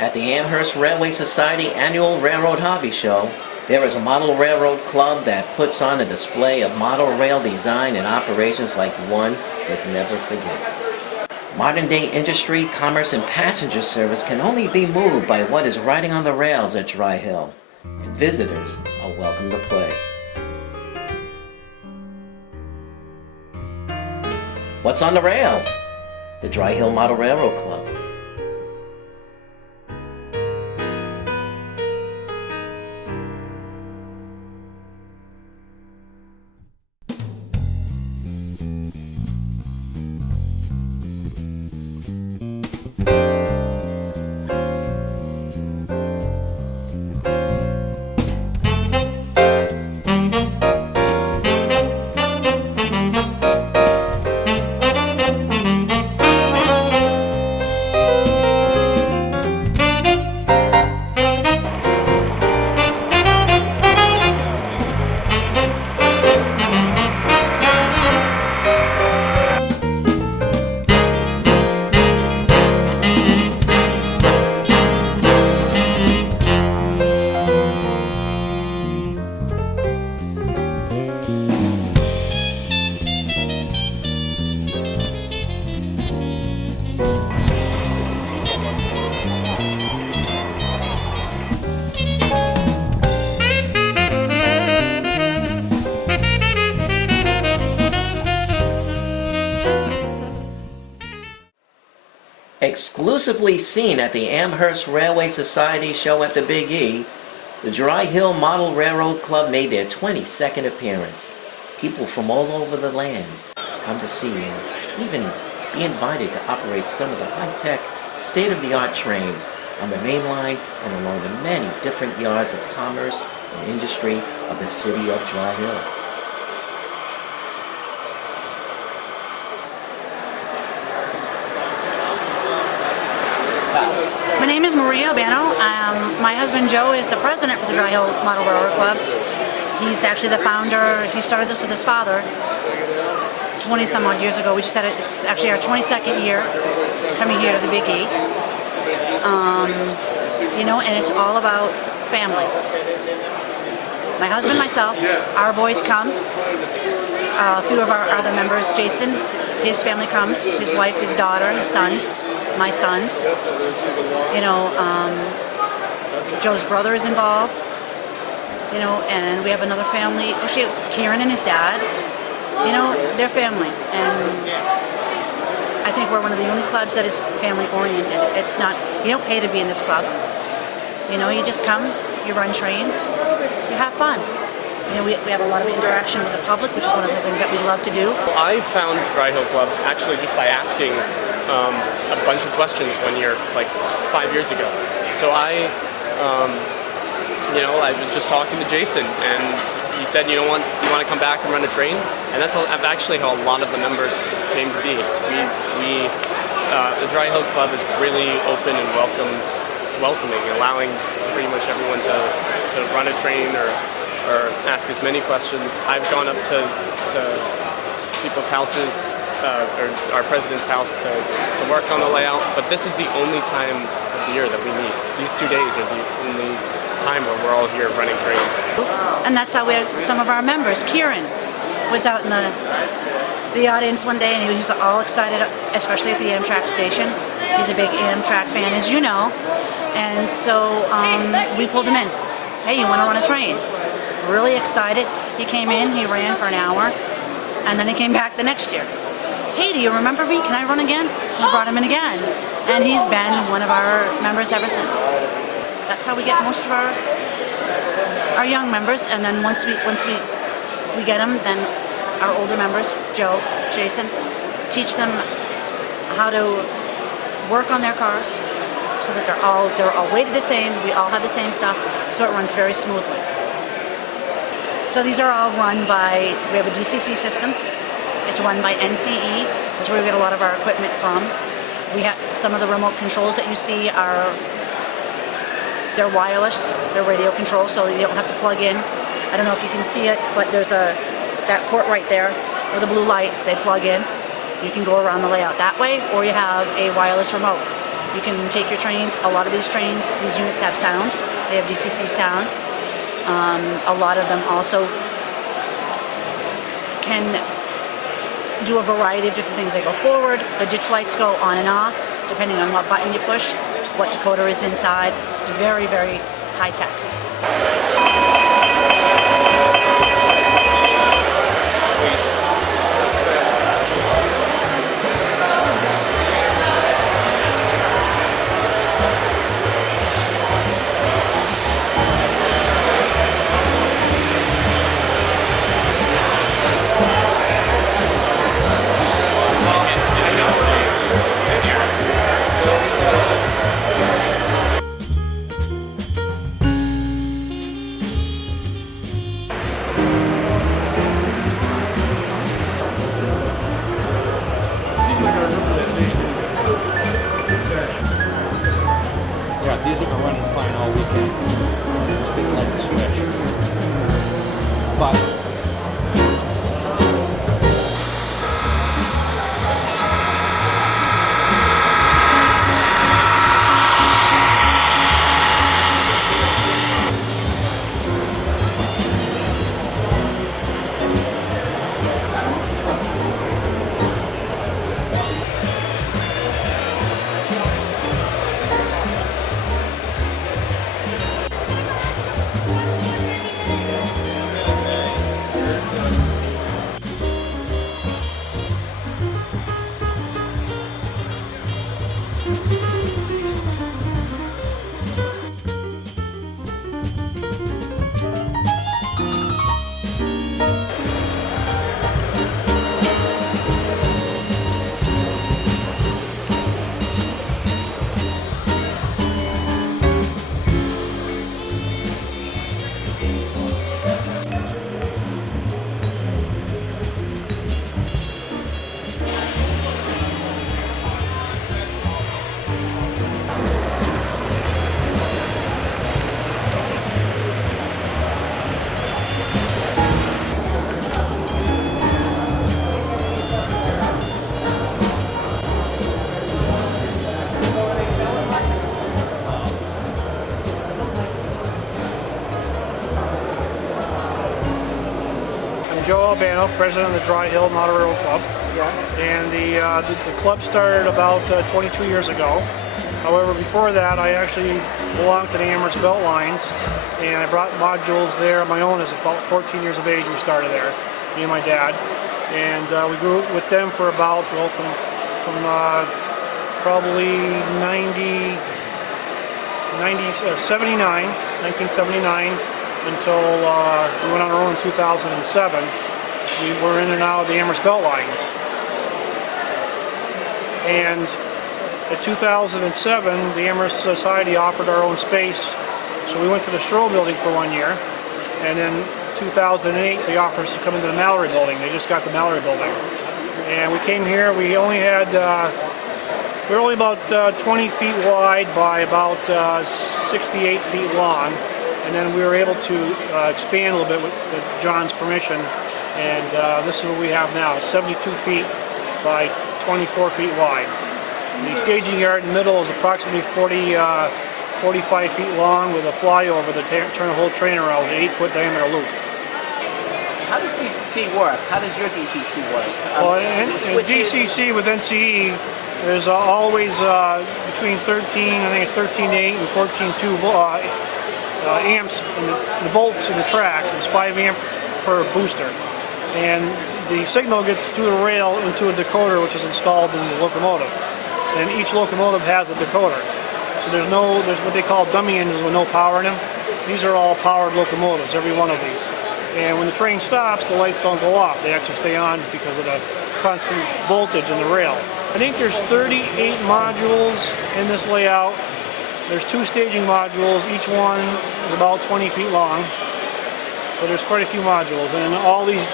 At the Amherst Railway Society annual Railroad Hobby Show, there is a model railroad club that puts on a display of model rail design and operations like one would never forget. Modern-day industry, commerce, and passenger service can only be moved by what is riding on the rails at Dry Hill, and visitors are welcome to play. What's on the rails? The Dry Hill Model Railroad Club. Exclusively seen at the Amherst Railway Society show at the Big E, the Dry Hill Model Railroad Club made their 22nd appearance. People from all over the land come to see and even be invited to operate some of the high-tech, state-of-the-art trains on the main line and along the many different yards of commerce and industry of the city of Dry Hill. My name is Maria Albano. My husband Joe is the president for the Dry Hill Model Railroad Club. He's actually the founder. He started this with his father 20 some odd years ago. We just had it's actually our 22nd year coming here to the Big E. And it's all about family. My husband, myself, our boys come. A few of our other members, Jason, his family comes, his wife, his daughter, his sons, my sons. Joe's brother is involved. And we have another family. Actually, Kieran and his dad. They're family. And I think we're one of the only clubs that is family oriented. It's not, you don't pay to be in this club. You just come, you run trains, you have fun. We have a lot of interaction with the public, which is one of the things that we love to do. I found Dry Hill Club actually just by asking a bunch of questions one year, like 5 years ago. So I was just talking to Jason, and he said, you want to come back and run a train? And that's actually how a lot of the members came to be. The Dry Hill Club is really open and welcoming, allowing pretty much everyone to run a train or ask as many questions. I've gone up to people's houses, or our president's house to work on the layout, but this is the only time of the year that we meet. These 2 days are the only time where we're all here running trains. And that's how we had some of our members. Kieran was out in the audience one day, and he was all excited, especially at the Amtrak station. He's a big Amtrak fan, as you know. And so we pulled him in. Hey, you want to run a train? Really excited. He came in, he ran for an hour, and then he came back the next year. Hey, do you remember me? Can I run again? We brought him in again. And he's been one of our members ever since. That's how we get most of our young members. And then once we get them, then our older members, Joe, Jason, teach them how to work on their cars so that they're all weighted the same. We all have the same stuff, so it runs very smoothly. So these are all run by, we have a DCC system. It's run by NCE. That's where we get a lot of our equipment from. We have some of the remote controls that you see they're wireless, they're radio controls, so you don't have to plug in. I don't know if you can see it, but there's that port right there with a blue light. They plug in. You can go around the layout that way, or you have a wireless remote. You can take your trains. A lot of these trains, these units have sound. They have DCC sound. A lot of them also can do a variety of different things. They go forward, the ditch lights go on and off, depending on what button you push, what decoder is inside. It's very, very high tech. Yeah, these have been running fine all weekend. It's been like a switch. But Albano, president of the Dry Hill Model Railroad Club. And the club started about 22 years ago. However, before that, I actually belonged to the Amherst Belt Lines, and I brought modules there on my own as about 14 years of age. We started there, me and my dad, and we grew with them for about, well, from probably 1979 until we went on our own in 2007. We were in and out of the Amherst Belt Lines. And in 2007, the Amherst Society offered our own space, so we went to the Stroh building for 1 year. And in 2008, they offered us to come into the Mallory building. They just got the Mallory building. And we came here, we only had, we were only about 20 feet wide by about 68 feet long. And then we were able to expand a little bit with John's permission. And this is what we have now, 72 feet by 24 feet wide. The staging yard in the middle is approximately 45 feet long with a flyover to turn the whole train around with an 8-foot diameter loop. How does DCC work? How does your DCC work? Well, in DCC with NCE, there's always between 13, I think it's 13.8 and 14.2 amps in the volts in the track. It's 5 amp per booster. And the signal gets through the rail into a decoder which is installed in the locomotive. And each locomotive has a decoder. So there's what they call dummy engines with no power in them. These are all powered locomotives, every one of these. And when the train stops, the lights don't go off. They actually stay on because of the constant voltage in the rail. I think there's 38 modules in this layout. There's 2 staging modules. Each one is about 20 feet long. So there's quite a few modules, and all these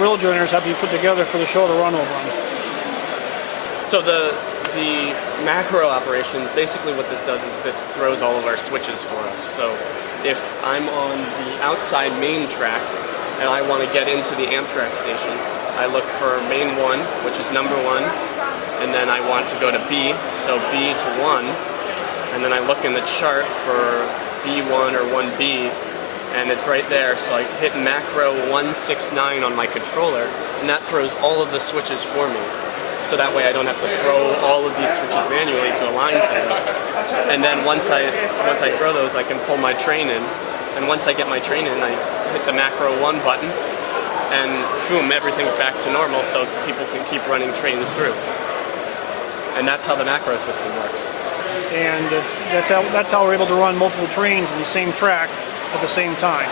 rail joiners have to be put together for the show to run over them. So the macro operations, basically what this does is this throws all of our switches for us. So if I'm on the outside main track and I want to get into the Amtrak station, I look for main 1, which is number 1, and then I want to go to B, so B to 1, and then I look in the chart for B1 or 1B, and it's right there, so I hit macro 169 on my controller, and that throws all of the switches for me. So that way I don't have to throw all of these switches manually to align things. And then once I throw those, I can pull my train in, and once I get my train in, I hit the macro 1 button, and boom, everything's back to normal, so people can keep running trains through. And that's how the macro system works. And that's how we're able to run multiple trains in the same track at the same time.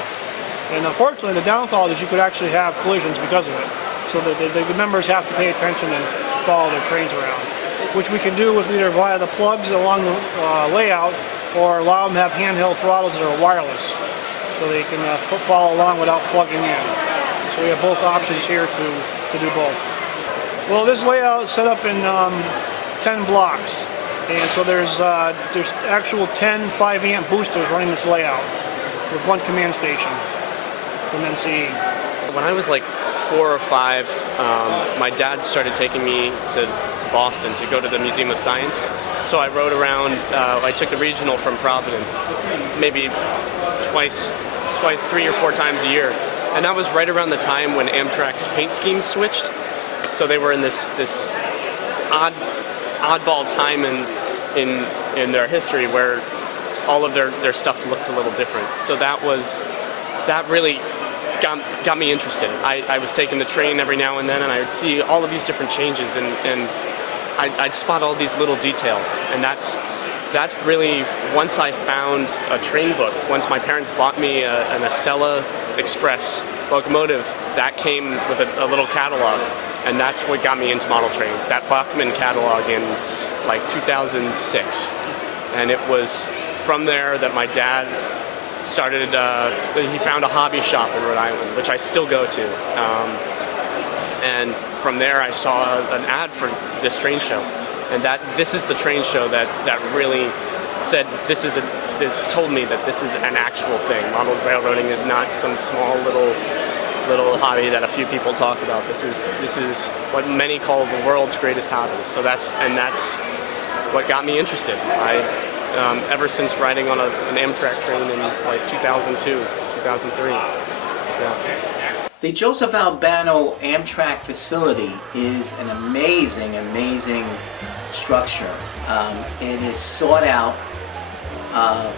And unfortunately, the downfall is you could actually have collisions because of it. So the members have to pay attention and follow their trains around, which we can do with either via the plugs along the layout, or allow them to have handheld throttles that are wireless, so they can follow along without plugging in. So we have both options here to do both. Well, this layout is set up in 10 blocks, and so there's actual 10 5-amp boosters running this layout with one command station from NCE. When I was like 4 or 5, my dad started taking me to Boston to go to the Museum of Science. So I rode around, I took the regional from Providence, maybe twice, 3 or 4 times a year. And that was right around the time when Amtrak's paint schemes switched. So they were in this oddball time in their history where all of their stuff looked a little different. So that really got me interested. I was taking the train every now and then, and I would see all of these different changes, and I'd spot all these little details. And that's really, once I found a train book, once my parents bought me an Acela Express locomotive, that came with a little catalog, and that's what got me into model trains. That Bachmann catalog in like 2006, and it was from there that my dad started, he found a hobby shop in Rhode Island, which I still go to. And from there I saw an ad for this train show. And this is the train show that really said, that told me that this is an actual thing. Model railroading is not some small little hobby that a few people talk about. This is what many call the world's greatest hobby. So that's what got me interested. Ever since riding on an Amtrak train in like 2002, 2003. Yeah. The Joseph Albano Amtrak facility is an amazing, amazing structure. It is sought out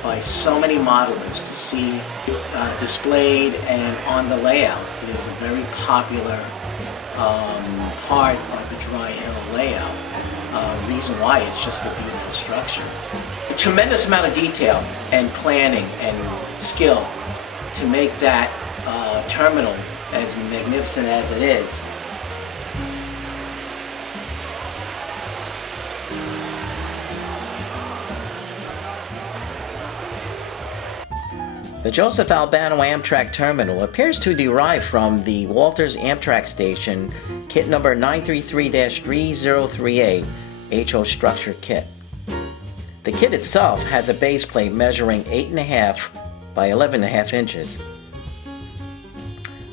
by so many modelers to see displayed and on the layout. It is a very popular part of the Dry Hill layout. Reason why, it's just a beautiful structure. A tremendous amount of detail and planning and skill to make that terminal as magnificent as it is. The Joseph Albano Amtrak Terminal appears to derive from the Walters Amtrak Station kit number 933-3038 HO structure kit. The kit itself has a base plate measuring 8.5 by 11.5 inches.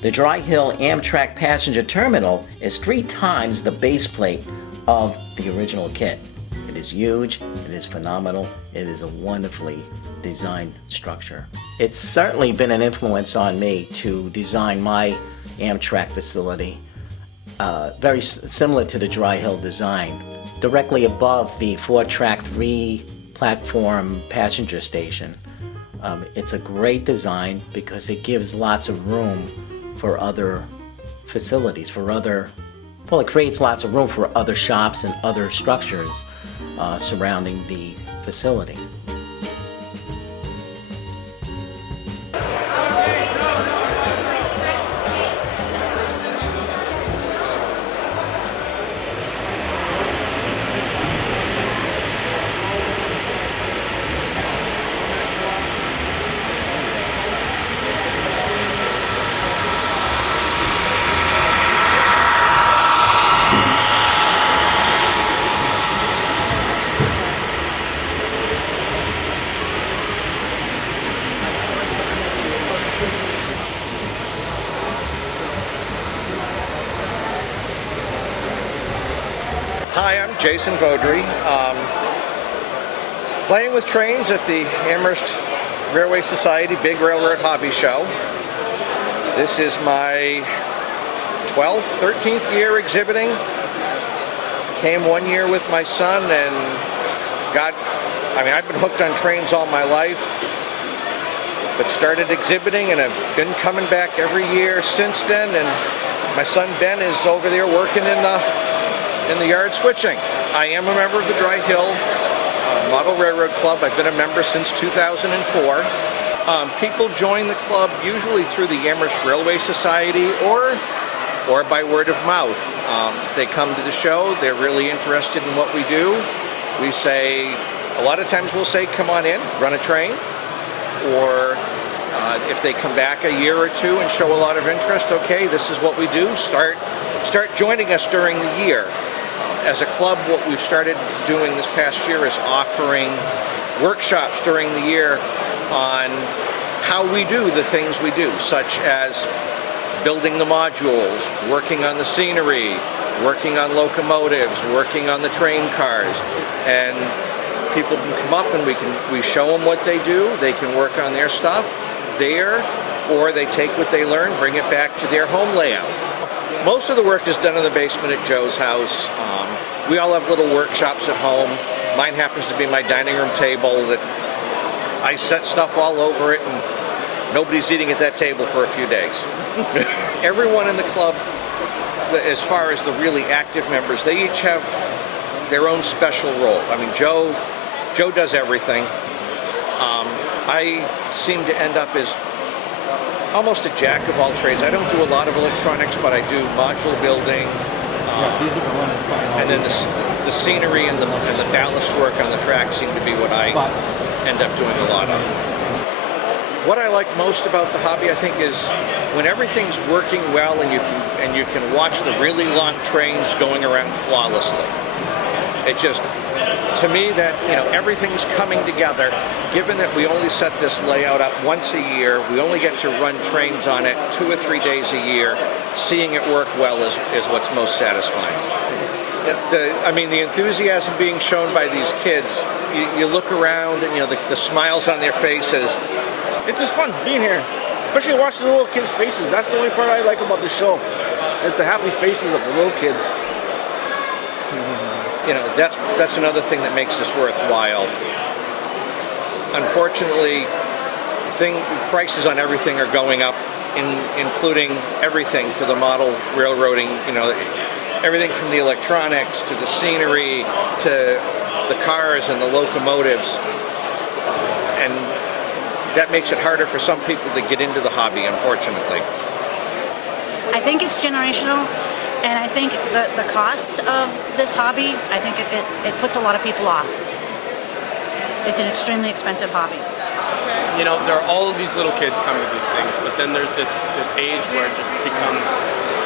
The Dry Hill Amtrak Passenger Terminal is 3 times the base plate of the original kit. It is huge, it is phenomenal, it is a wonderfully designed structure. It's certainly been an influence on me to design my Amtrak facility, very similar to the Dry Hill design, directly above the 4-track 3-platform passenger station. It's a great design because it gives lots of room for other facilities, it creates lots of room for other shops and other structures surrounding the facility. Hi, I'm Jason Vaudry. Playing with trains at the Amherst Railway Society Big Railroad Hobby Show. This is my 12th, 13th year exhibiting. Came 1 year with my son and I've been hooked on trains all my life, but started exhibiting and have been coming back every year since then. And my son Ben is over there working in the yard switching. I am a member of the Dry Hill Model Railroad Club. I've been a member since 2004. People join the club usually through the Amherst Railway Society or by word of mouth. They come to the show, they're really interested in what we do. We say, a lot of times we'll say, come on in, run a train. Or if they come back a year or two and show a lot of interest, okay, this is what we do, start joining us during the year. As a club, what we've started doing this past year is offering workshops during the year on how we do the things we do, such as building the modules, working on the scenery, working on locomotives, working on the train cars. And people can come up and we show them what they do. They can work on their stuff there, or they take what they learn, bring it back to their home layout. Most of the work is done in the basement at Joe's house. We all have little workshops at home. Mine happens to be my dining room table that I set stuff all over it, and nobody's eating at that table for a few days. Everyone in the club, as far as the really active members, they each have their own special role. I mean, Joe does everything. I seem to end up as almost a jack of all trades. I don't do a lot of electronics, but I do module building. These are the running fine. And then the scenery and the ballast work on the track seem to be what I end up doing a lot of. What I like most about the hobby, I think, is when everything's working well and you can watch the really long trains going around flawlessly. It just, to me, that everything's coming together. Given that we only set this layout up once a year, we only get to run trains on it 2 or 3 days a year. Seeing it work well is what's most satisfying. The enthusiasm being shown by these kids, you look around and the smiles on their faces. It's just fun being here, especially watching the little kids' faces. That's the only part I like about the show, is the happy faces of the little kids. That's another thing that makes this worthwhile. Unfortunately, prices on everything are going up, including everything for the model railroading. Everything from the electronics to the scenery to the cars and the locomotives, and that makes it harder for some people to get into the hobby, unfortunately. I think it's generational, and I think the cost of this hobby, I think it puts a lot of people off. It's an extremely expensive hobby. There are all of these little kids coming to these things, but then there's this age where it just becomes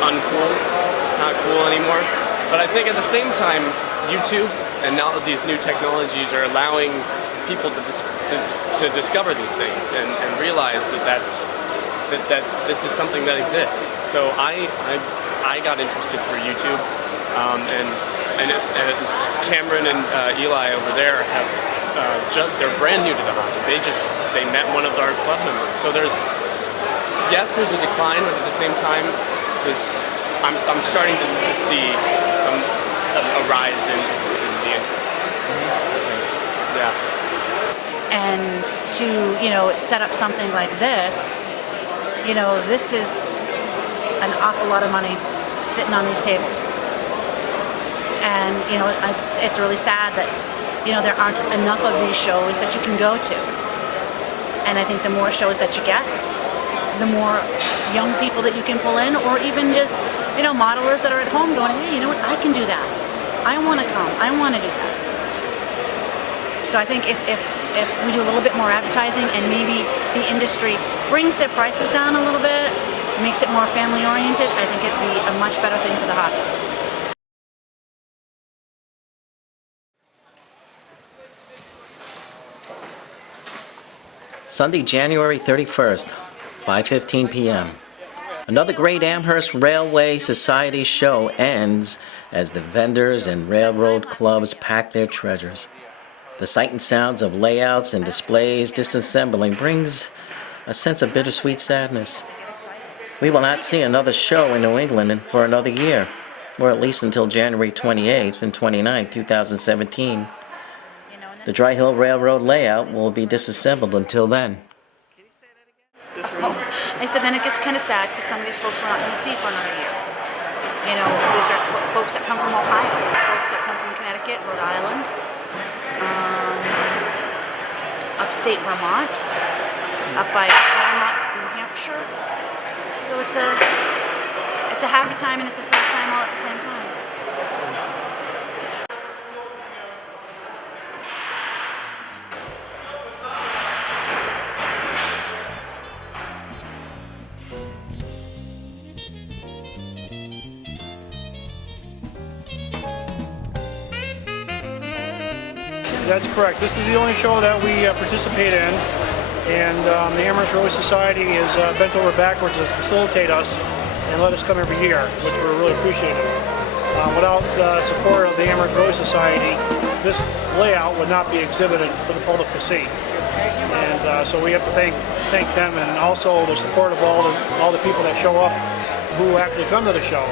uncool, not cool anymore. But I think at the same time, YouTube and now these new technologies are allowing people to discover these things and realize that this is something that exists. So I got interested through YouTube, and Cameron and Eli over there have they're brand new to the hobby. They met one of our club members. So there's a decline, but at the same time, I'm starting to see a rise in the interest. Yeah. And to set up something like this, this is an awful lot of money sitting on these tables. And it's really sad that there aren't enough of these shows that you can go to. And I think the more shows that you get, the more young people that you can pull in, or even just modelers that are at home going, hey, you know what, I can do that. I want to come. I want to do that. So I think if we do a little bit more advertising and maybe the industry brings their prices down a little bit, makes it more family oriented, I think it'd be a much better thing for the hobby. Sunday, January 31st, 5:15 p.m. Another great Amherst Railway Society show ends as the vendors and railroad clubs pack their treasures. The sight and sounds of layouts and displays disassembling brings a sense of bittersweet sadness. We will not see another show in New England for another year, or at least until January 28th and 29th, 2017. The Dry Hill Railroad layout will be disassembled until then. I said then it gets kind of sad because some of these folks we're not going to see for another year. You know, we've got folks that come from Ohio, folks that come from Connecticut, Rhode Island, upstate Vermont, up by Claremont, New Hampshire. So it's a happy time and it's a sad time all at the same time. That's correct. This is the only show that we participate in, and the Amherst Railway Society has bent over backwards to facilitate us and let us come every year, which we're really appreciative. Without the support of the Amherst Railway Society, this layout would not be exhibited for the public to see. And so we have to thank them, and also the support of all the people that show up who actually come to the show.